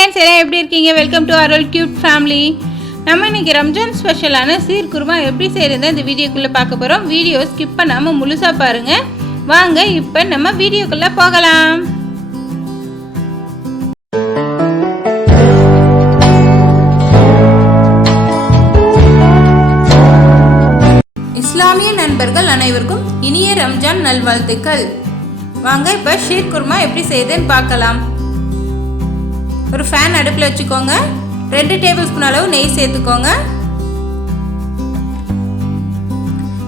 Friends எப்படி இருக்கீங்க welcome to our cute family நம்ம இன்னைக்கு ரம்ஜான் ஸ்பெஷலான சீர் குர்மா எப்படி செய்யறது இந்த வீடியோக்குள்ள பார்க்க போறோம் வீடியோ ஸ்கிப் பண்ணாம முழுசா பாருங்க வாங்க இப்போ நம்ம வீடியோக்குள்ள போகலாம் இஸ்லாமிய நண்பர்கள் அனைவருக்கும் இனிய ரம்ஜான் நல்வாழ்த்துக்கள் வாங்க இப்போ சீர் குர்மா எப்படி செய்யறதுன்னு பார்க்கலாம் ஒரு ஃபேன் அடுப்பில் வச்சுக்கோங்க 2 டேபிள் ஸ்பூன் அளவு நெய் சேர்த்துக்கோங்க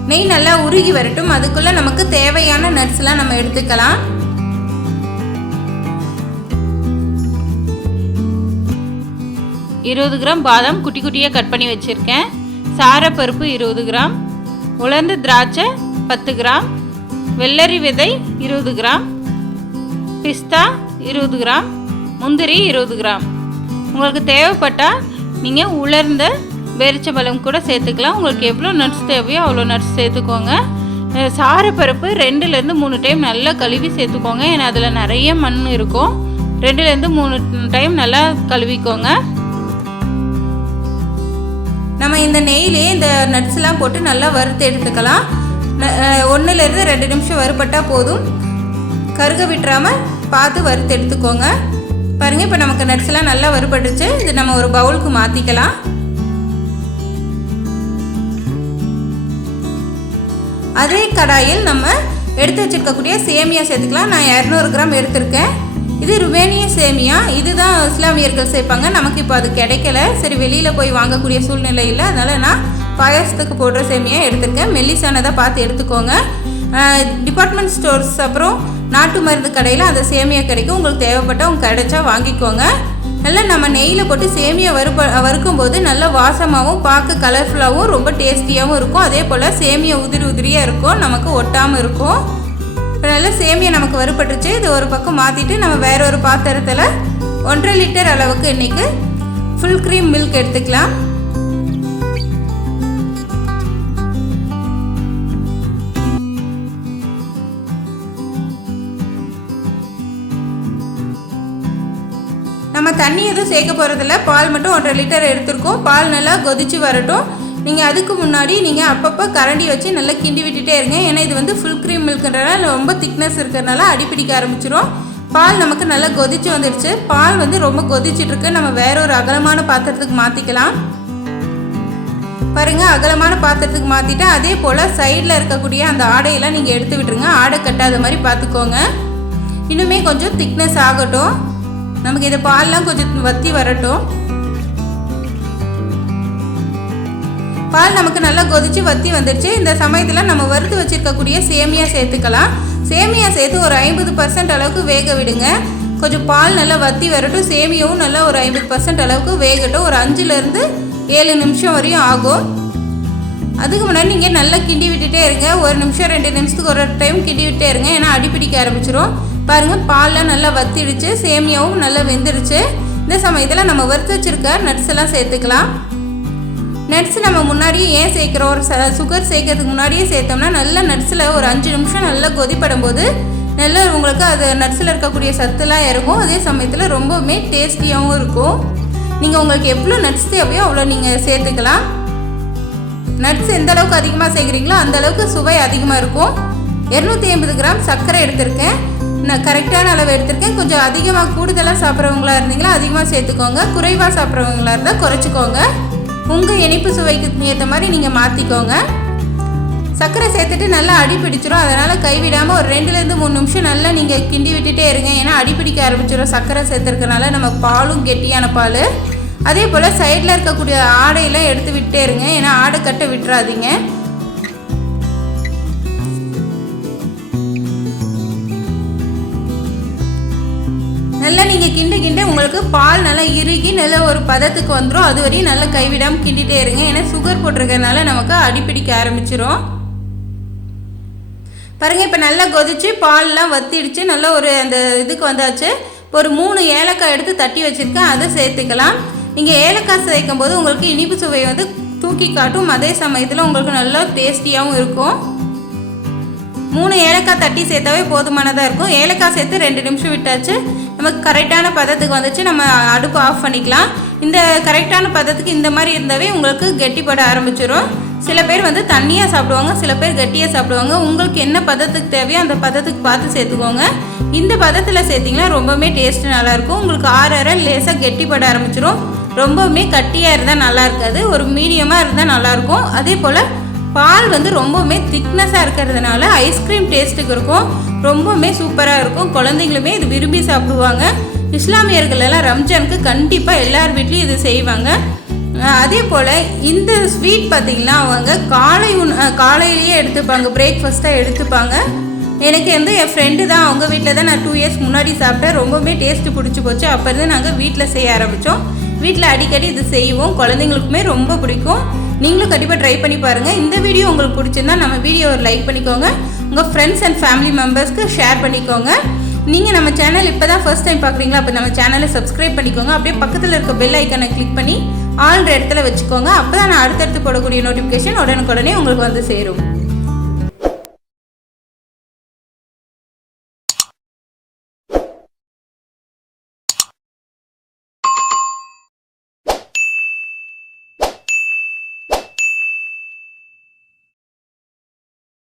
நெய் நல்லா உருகி வரட்டும் அதுக்குள்ள நமக்கு தேவையான நட்ஸ்லாம் நம்ம எடுத்துக்கலாம் இருபது கிராம் பாதாம் குட்டி குட்டியாக கட் பண்ணி வச்சுருக்கேன் சாரப்பருப்பு 20 கிராம் உலர்ந்த திராட்சை 10 கிராம் வெள்ளரி விதை 20 கிராம் பிஸ்தா 20 கிராம் முந்திரி 20 கிராம் உங்களுக்கு தேவைப்பட்டால் நீங்கள் உலர்ந்த பேரிச்சம்பழம் கூட சேர்த்துக்கலாம் உங்களுக்கு எவ்வளோ நட்ஸ் தேவையோ அவ்வளோ நட்ஸ் சேர்த்துக்கோங்க சாரப்பருப்பு 2லேருந்து 3 டைம் நல்லா கழுவி சேர்த்துக்கோங்க ஏன்னா அதில் நிறைய மண் இருக்கும் 2லேருந்து 3 டைம் நல்லா கழுவிக்கோங்க நம்ம இந்த நெய்லேயே இந்த நட்ஸ்லாம் போட்டு நல்லா வறுத்து எடுத்துக்கலாம் 1லேருந்து 2 நிமிஷம் வறுபட்டால் போதும் கருக விட்டுறாமல் பார்த்து வறுத்து எடுத்துக்கோங்க பாருங்கள் இப்போ நமக்கு நட்ஸ்லாம் நல்லா வறுபட்டுச்சு இது நம்ம ஒரு பவுலுக்கு மாற்றிக்கலாம் அதே கடாயில் நம்ம எடுத்து வச்சுருக்கக்கூடிய சேமியா சேர்த்துக்கலாம் நான் 200 கிராம் எடுத்திருக்கேன் இது ருமேனிய சேமியா இதுதான் இஸ்லாமியர்கள் சேர்ப்பாங்க நமக்கு இப்போ அது கிடைக்கல சரி வெளியில் போய் வாங்கக்கூடிய சூழ்நிலை இல்லை அதனால் நான் பாயாசத்துக்கு போடுற சேமியா எடுத்திருக்கேன் மெல்லிசானதாக பார்த்து எடுத்துக்கோங்க டிபார்ட்மெண்ட் ஸ்டோர்ஸ் அப்புறம் நாட்டு மருந்து கடையில் அந்த சேமியா கிடைக்கும் உங்களுக்கு தேவைப்பட்டால் உங்களுக்கு கிடைச்சா வாங்கிக்கோங்க நல்லா நம்ம நெய்யில் போட்டு சேமியா வறுக்கும்போது நல்லா வாசமாகவும் பார்க்க கலர்ஃபுல்லாகவும் ரொம்ப டேஸ்டியாகவும் இருக்கும் அதே போல் சேமியா உதிரி உதிரியாக இருக்கும் நமக்கு ஒட்டாமல் இருக்கும் இப்போ நல்லா சேமியா நமக்கு வறுபட்டுச்சு இது ஒரு பக்கம் மாற்றிட்டு நம்ம வேற ஒரு பாத்திரத்தில் 1.5 லிட்டர் அளவுக்கு இன்றைக்கி ஃபுல் க்ரீம் மில்க் எடுத்துக்கலாம் நம்ம தண்ணி எதுவும் சேர்க்க போகிறதில்ல பால் மட்டும் 1.5 லிட்டர் எடுத்துருக்கோம் பால் நல்லா கொதிச்சு வரட்டும் நீங்கள் அதுக்கு முன்னாடி நீங்கள் அப்பப்போ கரண்டி வச்சு நல்லா கிண்டி விட்டுட்டே இருங்க ஏன்னா இது வந்து ஃபுல் க்ரீம் மில்க்ன்றனால ரொம்ப திக்னஸ் இருக்கிறதுனால அடிப்பிடிக்க ஆரம்பிச்சிடும் பால் நமக்கு நல்லா கொதிச்சு வந்துடுச்சு பால் வந்து ரொம்ப கொதிச்சிட்ருக்கு நம்ம வேற ஒரு அகலமான பாத்திரத்துக்கு மாற்றிக்கலாம் பாருங்கள் அகலமான பாத்திரத்துக்கு மாற்றிட்டு அதே போல் சைடில் இருக்கக்கூடிய அந்த ஆடையெல்லாம் நீங்கள் எடுத்து விட்டுருங்க ஆடை கட்டாத மாதிரி பார்த்துக்கோங்க இன்னுமே கொஞ்சம் திக்னஸ் ஆகட்டும் நமக்கு இது பால்லாம் கொஞ்சம் வத்தி வரட்டும் பால் நமக்கு நல்லா கொதிச்சு வத்தி வந்துடுச்சு இந்த சமயத்தில் நம்ம வறுத்து வச்சுருக்கக்கூடிய சேமியா சேர்த்துக்கலாம் சேமியா சேர்த்து ஒரு 50% அளவுக்கு வேக விடுங்க கொஞ்சம் பால் நல்லா வத்தி வரட்டும் சேமியாவும் நல்லா ஒரு 50% அளவுக்கு வேகட்டும் ஒரு 5லேருந்து 7 நிமிஷம் வரையும் ஆகும் அதுக்கு முன்னாடி நீங்கள் நல்லா கிண்டி விட்டுட்டே இருங்க 1 நிமிஷம் 2 நிமிஷத்துக்கு ஒரு டைம் கிண்டி விட்டே இருங்க ஏன்னா அடிப்பிடிக்க ஆரம்பிச்சிடும் பாருங்கள் பால்லாம் நல்லா வத்திடுச்சு சேமியாவும் நல்லா வெந்துடுச்சு இந்த சமயத்தில் நம்ம வறுத்து வச்சுருக்க நட்ஸ் எல்லாம் சேர்த்துக்கலாம் நட்ஸ் நம்ம முன்னாடியே ஏன் சேர்க்குறோம் ஒரு சுகர் சேர்க்கறதுக்கு முன்னாடியே சேர்த்தோம்னா நல்லா நட்ஸில் ஒரு 5 நிமிஷம் நல்லா கொதிப்படும் போது நல்லா உங்களுக்கு அது நட்ஸில் இருக்கக்கூடிய சத்துலாம் இறங்கும் அதே சமயத்தில் ரொம்பவுமே டேஸ்டியாகவும் இருக்கும் நீங்கள் உங்களுக்கு எவ்வளோ நட்ஸ் தேவையோ அவ்வளோ நீங்கள் சேர்த்துக்கலாம் நட்ஸ் எந்த அளவுக்கு அதிகமாக சேர்க்குறீங்களோ அந்த அளவுக்கு சுவை அதிகமாக இருக்கும் 250 கிராம் சர்க்கரை எடுத்திருக்கேன் நான் கரெக்டான அளவு எடுத்திருக்கேன் கொஞ்சம் அதிகமாக கூடுதலாக சாப்பிட்றவங்களா இருந்தீங்களா அதிகமாக சேர்த்துக்கோங்க குறைவாக சாப்பிட்றவங்களா இருந்தால் குறைச்சிக்கோங்க உங்கள் இனிப்பு சுவைக்கு ஏற்ற மாதிரி நீங்கள் மாற்றிக்கோங்க சர்க்கரை சேர்த்துட்டு நல்லா அடி பிடிச்சிரும் அதனால் கைவிடாமல் ஒரு 2லேருந்து 3 நிமிஷம் நல்லா நீங்கள் கிண்டி விட்டுட்டே இருங்க ஏன்னா அடிப்பிடிக்க ஆரம்பிச்சிடும் சர்க்கரை சேர்த்துருக்கனால நம்ம பாலும் கெட்டியான பால் அதே போல் சைடில் இருக்கக்கூடிய ஆடையெல்லாம் எடுத்து விட்டே இருங்க ஏன்னா ஆடை கட்ட விட்டுறாதீங்க நல்லா நீங்கள் கிண்ட உங்களுக்கு பால் நல்லா இறுகி நல்லா ஒரு பதத்துக்கு வந்துடும் அது வரையும் நல்லா கைவிடாமல் கிண்டிகிட்டே இருங்க ஏன்னா சுகர் போட்டிருக்கறனால நமக்கு அடிப்பிடிக்க ஆரம்பிச்சிடும் பாருங்கள் இப்போ நல்லா கொதிச்சு பால்லாம் வத்திடுச்சு நல்லா ஒரு அந்த இதுக்கு வந்தாச்சு ஒரு 3 ஏலக்காய் எடுத்து தட்டி வச்சுருக்கேன் அதை சேர்த்துக்கலாம் நீங்கள் ஏலக்காய் சேர்க்கும் போது உங்களுக்கு இனிப்பு சுவை வந்து தூக்கி காட்டும் அதே சமயத்தில் உங்களுக்கு நல்லா டேஸ்டியாகவும் இருக்கும் 3 ஏலக்காய் தட்டி சேர்த்தாவே போதுமானதாக இருக்கும். ஏலக்காய் சேர்த்து 2 நிமிஷம் விட்டாச்சு. நமக்கு கரெக்டான பதத்துக்கு வந்துச்சு. நம்ம அடுப்பு ஆஃப் பண்ணிக்கலாம். இந்த கரெக்டான பதத்துக்கு இந்த மாதிரி இருந்தாவே உங்களுக்கு கெட்டிப்பட ஆரம்பிச்சிடும். சில பேர் வந்து தண்ணியாக சாப்பிடுவாங்க, சில பேர் கெட்டியாக சாப்பிடுவாங்க. உங்களுக்கு என்ன பதத்துக்கு தேவையோ அந்த பதத்துக்கு பார்த்து சேர்த்துக்கோங்க. இந்த பதத்தில் சேர்த்திங்கன்னா ரொம்பவுமே டேஸ்ட்டு நல்லாயிருக்கும். உங்களுக்கு ஆற லேசாக கெட்டிப்பட ஆரம்பிச்சிடும். ரொம்பவுமே கட்டியாக இருந்தால் நல்லா இருக்காது, ஒரு மீடியமாக இருந்தால் நல்லாயிருக்கும். அதே போல் பால் வந்து ரொம்பவுமே திக்னஸாக இருக்கிறதுனால ஐஸ்கிரீம் டேஸ்ட்டுக்கு இருக்கும். ரொம்பவுமே சூப்பராக இருக்கும். குழந்தைங்களுமே இது விரும்பி சாப்பிடுவாங்க. இஸ்லாமியர்கள் எல்லாம் ரம்ஜானுக்கு கண்டிப்பாக எல்லார் வீட்லேயும் இது செய்வாங்க. அதே போல் இந்த ஸ்வீட் பார்த்திங்கன்னா அவங்க காலையிலேயே எடுத்துப்பாங்க, பிரேக்ஃபாஸ்ட்டாக எடுத்துப்பாங்க. எனக்கு வந்து என் ஃப்ரெண்டு தான், அவங்க வீட்டில் தான் நான் 2 இயர்ஸ் முன்னாடி சாப்பிட்டேன். ரொம்பவுமே டேஸ்ட்டு பிடிச்சி போச்சு. அப்போ இருந்து நாங்கள் வீட்டில் செய்ய ஆரம்பித்தோம். வீட்டில் அடிக்கடி இது செய்வோம். குழந்தைங்களுக்குமே ரொம்ப பிடிக்கும். நீங்களும் கண்டிப்பாக ட்ரை பண்ணி பாருங்கள். இந்த வீடியோ உங்களுக்கு பிடிச்சிருந்தா நம்ம வீடியோவை லைக் பண்ணிக்கோங்க. உங்கள் ஃப்ரெண்ட்ஸ் அண்ட் ஃபேமிலி மெம்பர்ஸ்க்கு ஷேர் பண்ணிக்கோங்க. நீங்கள் நம்ம சேனல் இப்போ தான் ஃபர்ஸ்ட் டைம் பார்க்குறீங்களா, அப்போ நம்ம சேனலை சப்ஸ்கிரைப் பண்ணிக்கோங்க. அப்படியே பக்கத்தில் இருக்க பெல் ஐக்கனை கிளிக் பண்ணி ஆல்ன்ற இடத்துல வச்சுக்கோங்க. அப்போ தான் நான் அடுத்தடுத்து போடக்கூடிய நோட்டிஃபிகேஷன் உடனுக்குடனே உங்களுக்கு வந்து சேரும்.